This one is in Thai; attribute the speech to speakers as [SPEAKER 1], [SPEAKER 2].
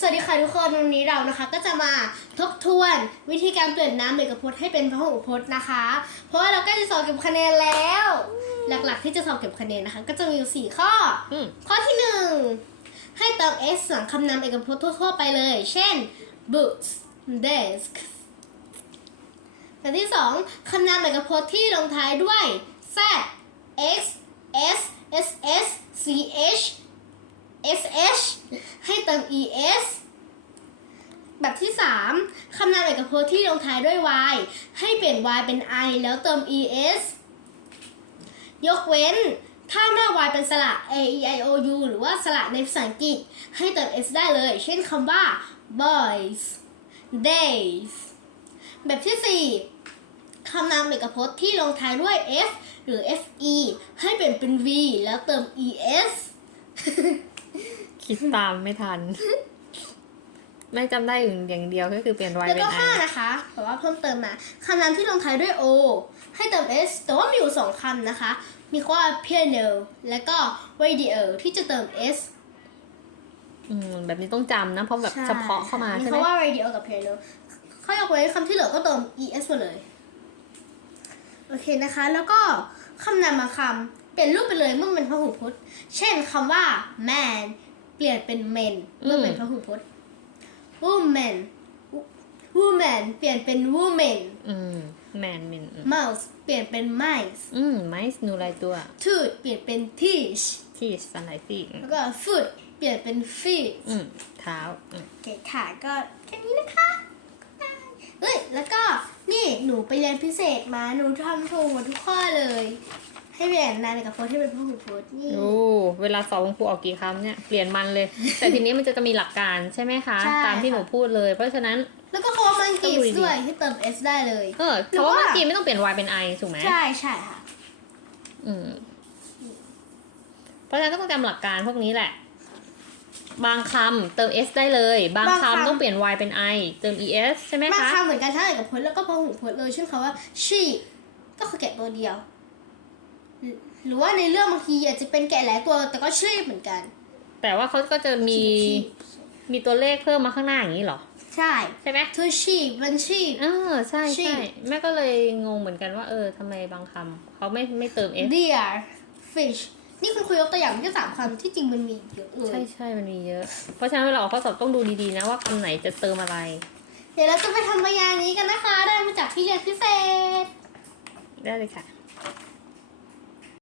[SPEAKER 1] สวัสดีค่ะทุกคนวันนี้เรานะคะก็จะมาทบทวนวิธีการเปลี่ยนน้ำเอกพจน์ให้เป็นพหุพจน์นะคะ เพราะว่าเราใก็จะสอบเก็บคะแนนแล้ว หลักๆที่จะสอบเก็บคะแนนนะคะ ก็จะมีอยู่สี่ข้อ
[SPEAKER 2] อืม
[SPEAKER 1] ข้อที่หนึ่งให้เติม s หลังคำนามเอกพจน์ทั่วๆไปเลย เช่น books desk แบบที่สองคำนามเอกพจน์ที่ลงท้ายด้วย z x s s s c h s h ให้ เติม e s แบบที่สามคำนามเอกพจน์ที่ลงท้ายด้วย y ให้เปลี่ยน y เป็น i แล้วเติม e s ยกเว้น ถ้าหน้า y เป็นสระ a e i o u หรือว่าสระในภาษาอังกฤษ ให้เติม s ได้เลย เช่นคำว่า boys days แบบที่ 4คำนามเอกพจน์ที่ลงท้ายด้วย f หรือ fe ให้เปลี่ยนเป็น v แล้วเติม es
[SPEAKER 2] คิดตามไม่ทัน ไม่จำได้อยู่อย่างเดียวก็คือเปลี่ยน y
[SPEAKER 1] แล้ว
[SPEAKER 2] เป็น
[SPEAKER 1] ก็
[SPEAKER 2] i
[SPEAKER 1] ห้านะคะแต่ว่าเพิ่มเติมมาคำนามที่ลงท้ายด้วย o ให้เติม s แต่ว่ามีอยู่สองคำนะคะ มีคำว่า piano และก็ radio ที่จะเติม s
[SPEAKER 2] อืมแบบนี้ต้องจำนะ เพราะแบบเฉพาะเข้ามาใช่ไหม
[SPEAKER 1] คำว่า radio กับ piano เขายกเว้นคำที่เหลือก็เติม es หมดเลย โอเคนะคะ แล้วก็คำนามบางคำเปลี่ยนรูปไปเลยเมื่อมันพหูพจน์ เช่นคำว่า man เปลี่ยนเป็น men เมื่อเป็นพหูพจน์ woman woman เปลี่ยนเป็น woman
[SPEAKER 2] อืมแมนเมน
[SPEAKER 1] mouse เปลี่ยนเป็น mice
[SPEAKER 2] อืมไมส์นูลายตัว
[SPEAKER 1] tooth เปลี่ยนเป็น teeth
[SPEAKER 2] ที่สันไหลตี
[SPEAKER 1] แล้วก็ foot เปลี่ยนเป็น feet
[SPEAKER 2] อืมเท้าอืม
[SPEAKER 1] โอเคค่ะก็แค่นี้นะคะเอ้ย แล้วก็นี่หนูไปเรียนพิเศษมา หนูทำถูกหมดทุกข้อเลย ให้เปลี่ยนนานกับโพสที่เป็นพหูพจน์นี่
[SPEAKER 2] โอ้เวลาสอบคุณครูออกกี่คำเนี่ยเปลี่ยนมันเลย แต่ทีนี้มันจะจะมีหลักการใช่ไหมคะ
[SPEAKER 1] ใช่
[SPEAKER 2] ตามที่หนูพูดเลย เพราะฉะนั้น
[SPEAKER 1] แล้วก็คำว่ามังกี
[SPEAKER 2] ต้องดูดีๆ
[SPEAKER 1] ด้วยที่เติม s ได้เลย
[SPEAKER 2] เออ
[SPEAKER 1] หรือ
[SPEAKER 2] คำว่า
[SPEAKER 1] ว่า
[SPEAKER 2] เมื่อกี้ไม่ต้องเปลี่ยน y เป็น i ถูกไหม
[SPEAKER 1] ใช่ใช่ค่ะ
[SPEAKER 2] อืมเพราะฉะนั้นก็ต้องจำหลักการพวกนี้แหละ บางคำเติม s ได้เลย บาง
[SPEAKER 1] บางคำ
[SPEAKER 2] คำต้องเปลี่ยน y เป็น i เติม es ใช่ไหม
[SPEAKER 1] บาง
[SPEAKER 2] คะ
[SPEAKER 1] คำเหมือนกันทั้งเอกพจน์แล้วก็พหูพจน์เลยเช่นคำว่า she ก็คือแกะตัวเดียว หรือหรือว่าในเรื่องบางทีอาจจะเป็นแกะหลายตัวแต่ก็ she เหมือนกัน
[SPEAKER 2] แต่ว่าเขาก็จะมี
[SPEAKER 1] she
[SPEAKER 2] มีตัวเลขเพิ่มมาข้างหน้าอย่างนี้เหรอ
[SPEAKER 1] ใช่
[SPEAKER 2] ใช่ไหม
[SPEAKER 1] to she มัน she
[SPEAKER 2] เออใช่
[SPEAKER 1] she
[SPEAKER 2] ใช่แม่ก็เลยงงเหมือนกันว่าเออทำไมบางคำเขาไม่ไม่เติม s
[SPEAKER 1] deer fish นี่คุณคุยยกตัวอย่างแค่สามคำที่จริงมันมีอีกเยอะเล
[SPEAKER 2] ใช่
[SPEAKER 1] ย
[SPEAKER 2] ใช่มันมีเยอะ เพราะฉะนั้นเวลาออกข้อสอบต้องดูดีๆนะว่าคำไหนจะเติมอะไร
[SPEAKER 1] เดี๋ยวเราจะไปทำพยานนี้กันนะคะ ได้มาจากที่เรียนพิเศษ
[SPEAKER 2] ได้เลยค่ะ